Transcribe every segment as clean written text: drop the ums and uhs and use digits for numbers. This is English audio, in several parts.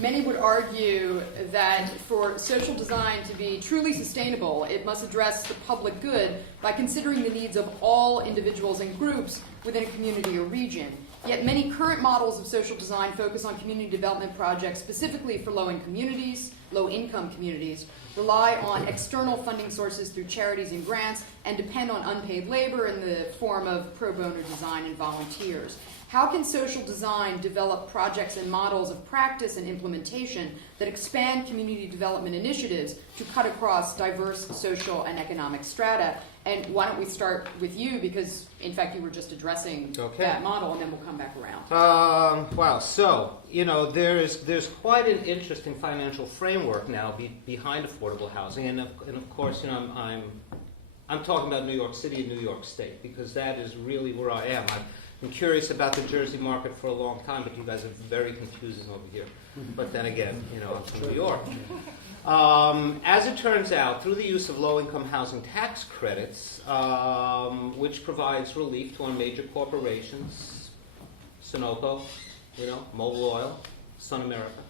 Many would argue that for social design to be truly sustainable, it must address the public good by considering the needs of all individuals and groups within a community or region. Yet many current models of social design focus on community development projects specifically for low-income communities, rely on external funding sources through charities and grants, and depend on unpaid labor in the form of pro bono design and volunteers. How can social design develop projects and models of practice and implementation that expand community development initiatives to cut across diverse social and economic strata? And why don't we start with you, because in fact you were just addressing that model, and then we'll come back around. Wow. So, there's quite an interesting financial framework now behind affordable housing, and of course, I'm talking about New York City and New York State, because that is really where I am. I'm curious about the Jersey market for a long time, but you guys are very confusing over here. But then again, I'm from New York. As it turns out, through the use of low-income housing tax credits, which provides relief to our major corporations, Sunoco, Mobil Oil, Sun America,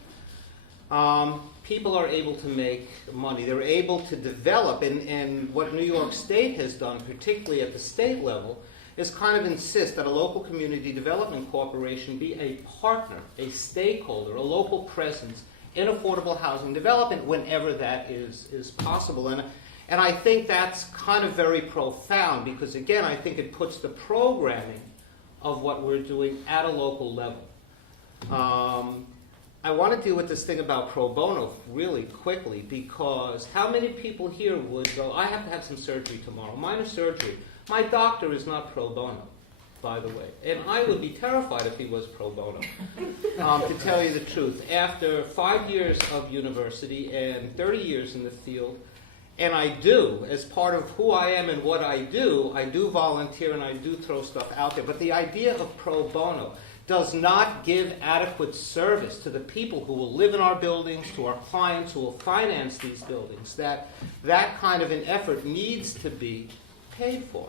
people are able to make money. They're able to develop, and what New York State has done, particularly at the state level, is kind of insist that a local community development corporation be a partner, a stakeholder, a local presence in affordable housing development whenever that is possible. And I think that's kind of very profound, because again, I think it puts the programming of what we're doing at a local level. I want to deal with this thing about pro bono really quickly, because how many people here would go, I have to have some surgery tomorrow, minor surgery. My doctor is not pro bono, by the way, and I would be terrified if he was pro bono, to tell you the truth. After 5 years of university and 30 years in the field, and I do, as part of who I am and what I do volunteer and I do throw stuff out there, but the idea of pro bono does not give adequate service to the people who will live in our buildings, to our clients who will finance these buildings. That kind of an effort needs to be paid for,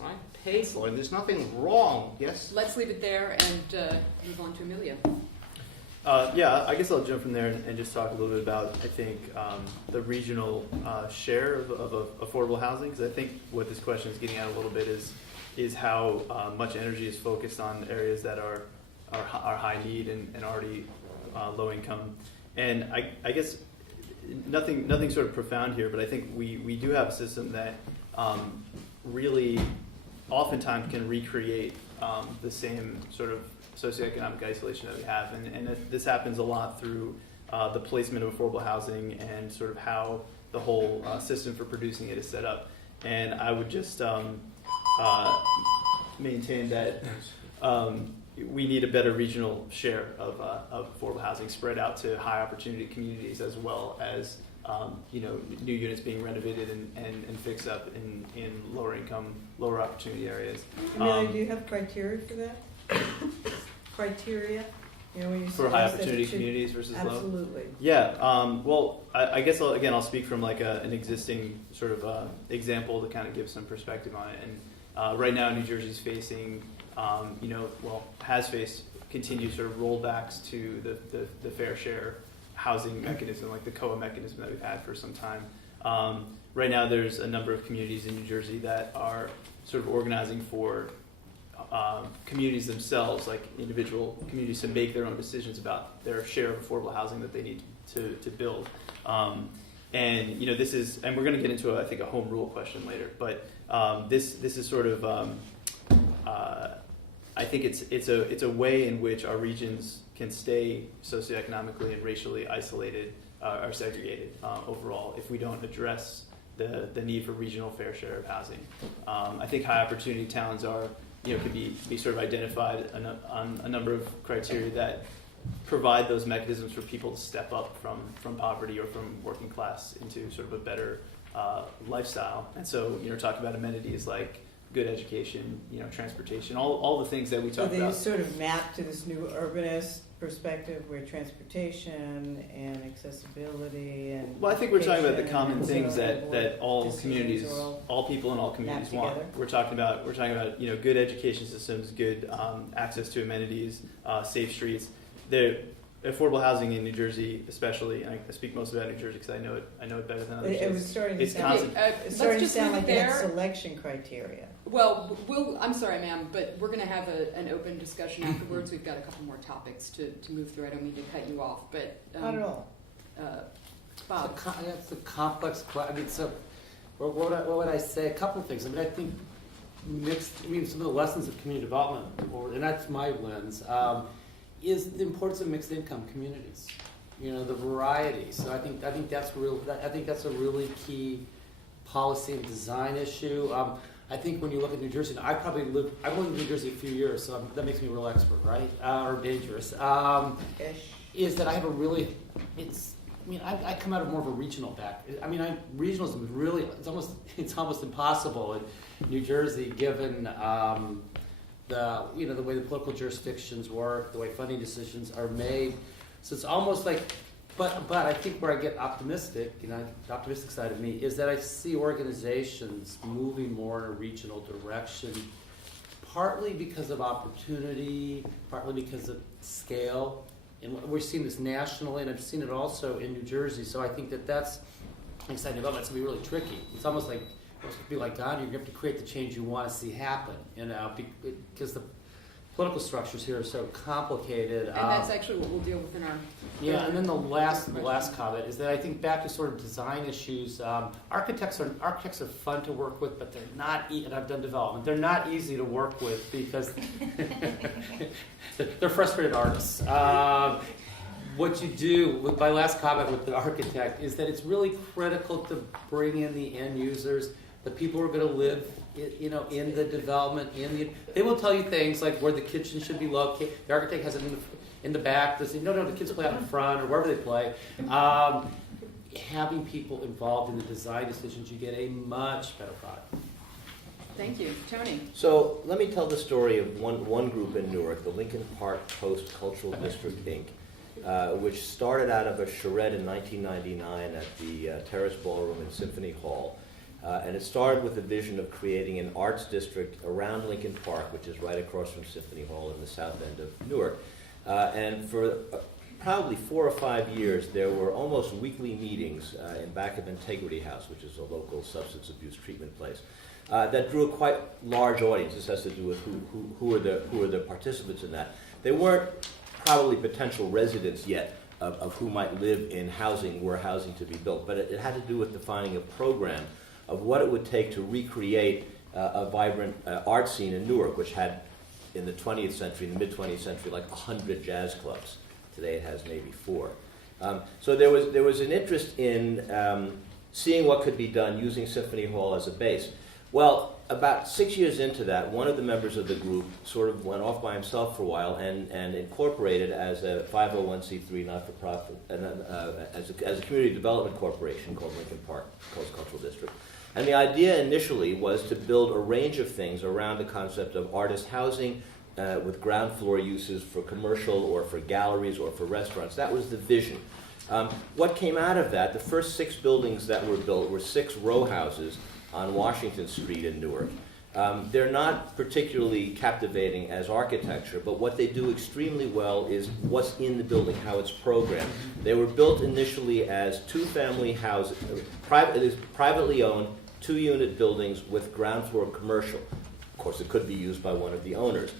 right? Paid for, and there's nothing wrong. Yes. Let's leave it there and move on to Amelia. I guess I'll jump from there and just talk a little bit about, I think, the regional share of affordable housing, because I think what this question is getting at a little bit is how much energy is focused on areas that are high need and already low income. And I guess nothing sort of profound here, but I think we do have a system that really oftentimes can recreate the same sort of socioeconomic isolation that we have. And this happens a lot through the placement of affordable housing and sort of how the whole system for producing it is set up. And I would just maintain that we need a better regional share of affordable housing spread out to high opportunity communities, as well as new units being renovated and fixed up in lower income, lower opportunity areas. Amelia, do you have criteria for that? Criteria? When you for high opportunity communities versus low? Absolutely. Yeah. Well, I guess I'll speak from like an existing sort of example to kind of give some perspective on it. And right now, New Jersey's facing, has faced continued sort of rollbacks to the fair share housing mechanism, like the COA mechanism that we've had for some time. Right now, there's a number of communities in New Jersey that are sort of organizing for communities themselves, like individual communities, to make their own decisions about their share of affordable housing that they need to build. And this is, and we're going to get into I think a home rule question later, but this is sort of I think it's a way in which our regions can stay socioeconomically and racially isolated or segregated overall if we don't address the need for regional fair share of housing. I think high opportunity towns are could be sort of identified on a number of criteria that provide those mechanisms for people to step up from poverty or from working class into sort of a better lifestyle. And so talk about amenities like good education, transportation, all the things that we talk about. So they sort of map to this new urbanist perspective where transportation and accessibility and I think we're talking about the common things that all communities, all people in all communities want. We're talking about good education systems, good access to amenities, safe streets. affordable housing in New Jersey, especially, and I speak most about New Jersey because I know it better than others. It was starting to It's sound, constant. it's Let's starting to just sound leave like it they had there. selection criteria. Well, I'm sorry, ma'am, but we're going to have an open discussion afterwards. We've got a couple more topics to move through. I don't mean to cut you off, but Not at all. Bob. That's a complex question. I mean, so what would I say? A couple of things. I mean, I think some of the lessons of community development, and that's my lens, is the importance of mixed income communities. You know, the variety. So I think that's real. I think that's a really key policy and design issue. I think when you look at New Jersey, and I've only lived in New Jersey a few years, so that makes me a real expert, right? Or dangerous. Is that I have a really, I come out of more of a regional back. I mean, regionalism is really, it's almost impossible in New Jersey, given the way the political jurisdictions work, the way funding decisions are made. So it's almost like, but I think where I get optimistic, the optimistic side of me, is that I see organizations moving more in a regional direction, partly because of opportunity, partly because of scale. And we're seeing this nationally, and I've seen it also in New Jersey. So I think that's exciting about it. It's going to be really tricky. It's almost like, be like God, you're going to have to create the change you want to see happen, because the political structures here are so complicated. And that's actually what we'll deal with in our... Yeah, and then the last comment is that I think back to sort of design issues. Architects are fun to work with, but they're not. And I've done development. They're not easy to work with because they're frustrated artists. What you do with my last comment with the architect is that it's really critical to bring in the end users, the people who are going to live, in the development. They will tell you things like where the kitchen should be located. The architect has it in the back. They say, no, the kids play out in front or wherever they play. Having people involved in the design decisions, you get a much better product. Thank you. Tony. So let me tell the story of one group in Newark, the Lincoln Park Post Cultural District, Inc., which started out of a charrette in 1999 at the Terrace Ballroom in Symphony Hall. And it started with the vision of creating an arts district around Lincoln Park, which is right across from Symphony Hall in the south end of Newark. And for probably 4 or 5 years, there were almost weekly meetings in back of Integrity House, which is a local substance abuse treatment place, that drew a quite large audience. This has to do with who are the participants in that. They weren't probably potential residents yet of who might live in housing, were housing to be built, but it had to do with defining a program of what it would take to recreate a vibrant art scene in Newark, which had, in the 20th century, in the mid-20th century, like 100 jazz clubs. Today it has maybe 4. So there was an interest in seeing what could be done using Symphony Hall as a base. Well, about 6 years into that, one of the members of the group sort of went off by himself for a while and incorporated as a 501c3 not-for-profit, as a community development corporation called Lincoln Park Coast Cultural District. And the idea initially was to build a range of things around the concept of artist housing with ground floor uses for commercial or for galleries or for restaurants. That was the vision. What came out of that, the first 6 buildings that were built were 6 row houses on Washington Street in Newark. They're not particularly captivating as architecture, but what they do extremely well is what's in the building, how it's programmed. They were built initially as 2-family houses, privately owned, 2-unit buildings with ground floor commercial. Of course, it could be used by one of the owners.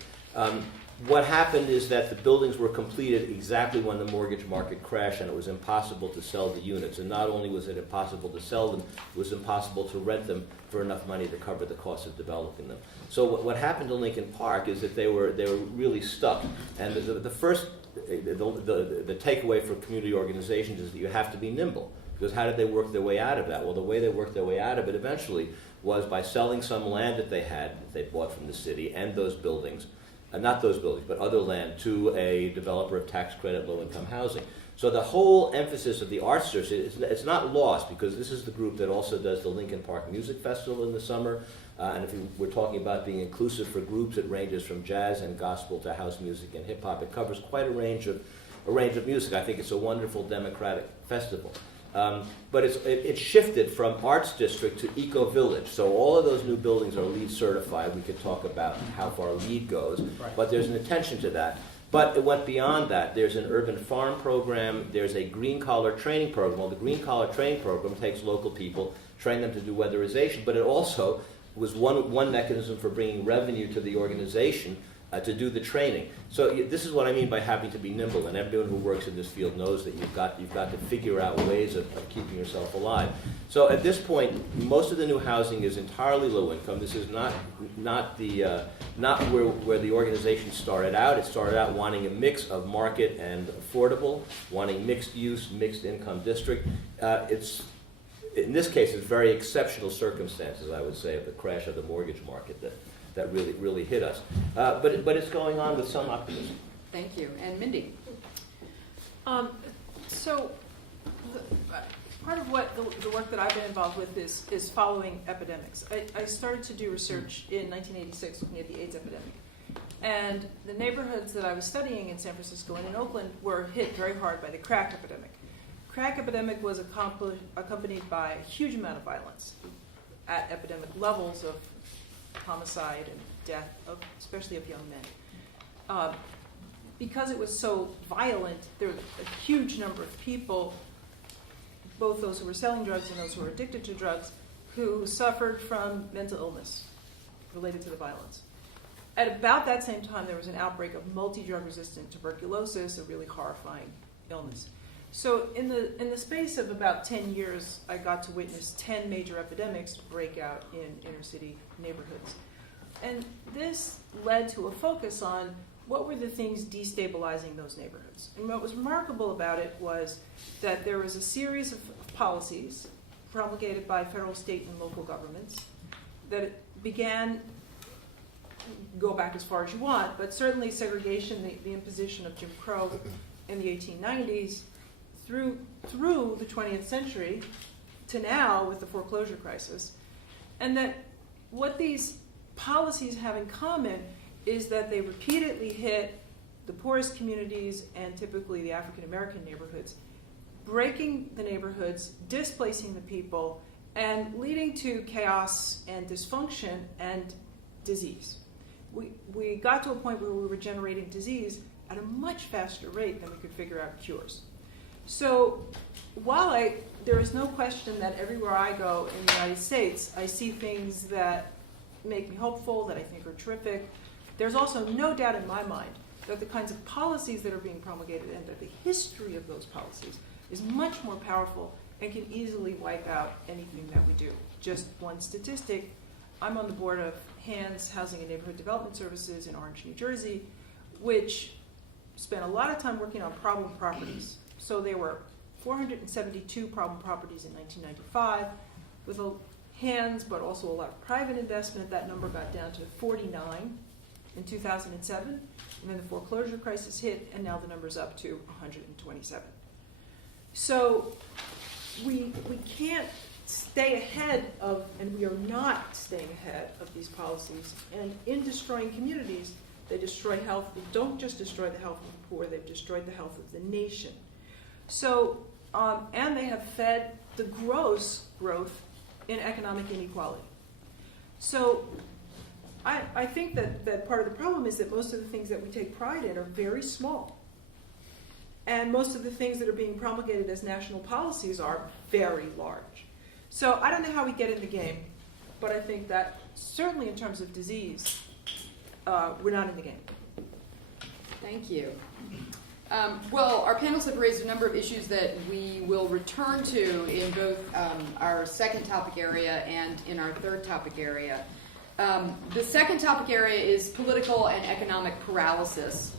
What happened is that the buildings were completed exactly when the mortgage market crashed, and it was impossible to sell the units. And not only was it impossible to sell them, it was impossible to rent them for enough money to cover the cost of developing them. So what happened to Lincoln Park is that they were really stuck. And the takeaway for community organizations is that you have to be nimble. Because how did they work their way out of that? Well, the way they worked their way out of it eventually was by selling some land that they bought from the city and those buildings, not those buildings, but other land, to a developer of tax credit low-income housing. So the whole emphasis of the Arts District, it's not lost, because this is the group that also does the Lincoln Park Music Festival in the summer. And if we're talking about being inclusive for groups, it ranges from jazz and gospel to house music and hip-hop. It covers quite a range of music. I think it's a wonderful democratic festival. But it shifted from Arts District to Eco Village. So all of those new buildings are LEED certified. We could talk about how far LEED goes, Right. but there's an attention to that. But it went beyond that. There's an urban farm program. There's a green collar training program. Well, the green collar training program takes local people, train them to do weatherization, but it also was one mechanism for bringing revenue to the organization to do the training. So this is what I mean by having to be nimble, and everyone who works in this field knows that you've got to figure out ways of keeping yourself alive. So at this point, most of the new housing is entirely low income. This is not where the organization started out. It started out wanting a mix of market and affordable, wanting mixed use, mixed income district. In this case, it's very exceptional circumstances, I would say, of the crash of the mortgage market that really hit us. But it's going on with some optimism. Thank you. And Mindy? So part of what the work that I've been involved with is following epidemics. I started to do research in 1986 looking at the AIDS epidemic. And the neighborhoods that I was studying in San Francisco and in Oakland were hit very hard by the crack epidemic. Crack epidemic was accompanied by a huge amount of violence at epidemic levels of homicide and death, especially of young men. Because it was so violent, there was a huge number of people, both those who were selling drugs and those who were addicted to drugs, who suffered from mental illness related to the violence. At about that same time, there was an outbreak of multi-drug resistant tuberculosis, a really horrifying illness. So in the space of about 10 years, I got to witness 10 major epidemics break out in inner city neighborhoods. And this led to a focus on what were the things destabilizing those neighborhoods. And what was remarkable about it was that there was a series of policies promulgated by federal, state, and local governments that began, go back as far as you want, but certainly segregation, the imposition of Jim Crow in the 1890s, through the 20th century to now with the foreclosure crisis. And that what these policies have in common is that they repeatedly hit the poorest communities and typically the African American neighborhoods, breaking the neighborhoods, displacing the people, and leading to chaos and dysfunction and disease. We got to a point where we were generating disease at a much faster rate than we could figure out cures. So while there is no question that everywhere I go in the United States, I see things that make me hopeful, that I think are terrific, there's also no doubt in my mind that the kinds of policies that are being promulgated and that the history of those policies is much more powerful and can easily wipe out anything that we do. Just one statistic, I'm on the board of HANDS, Housing and Neighborhood Development Services in Orange, New Jersey, which spent a lot of time working on problem properties. So there were 472 problem properties in 1995 with HANDS, but also a lot of private investment. That number got down to 49 in 2007. And then the foreclosure crisis hit, and now the number's up to 127. So we can't stay ahead of, and we are not staying ahead of these policies. And in destroying communities, they destroy health. They don't just destroy the health of the poor, they've destroyed the health of the nation. So, and they have fed the gross growth in economic inequality. So I think that part of the problem is that most of the things that we take pride in are very small. And most of the things that are being promulgated as national policies are very large. So I don't know how we get in the game, but I think that certainly in terms of disease, we're not in the game. Thank you. Well, our panelists have raised a number of issues that we will return to in both our second topic area and in our third topic area. The second topic area is political and economic paralysis.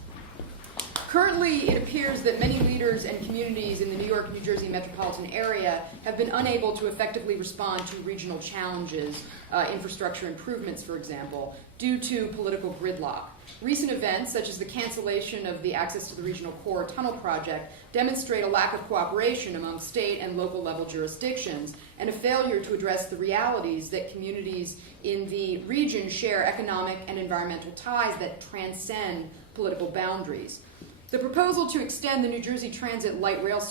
Currently, it appears that many leaders and communities in the New York, New Jersey metropolitan area have been unable to effectively respond to regional challenges, infrastructure improvements, for example, due to political gridlock. Recent events, such as the cancellation of the Access to the Regional Core Tunnel project, demonstrate a lack of cooperation among state and local level jurisdictions and a failure to address the realities that communities in the region share economic and environmental ties that transcend political boundaries. The proposal to extend the New Jersey Transit light rail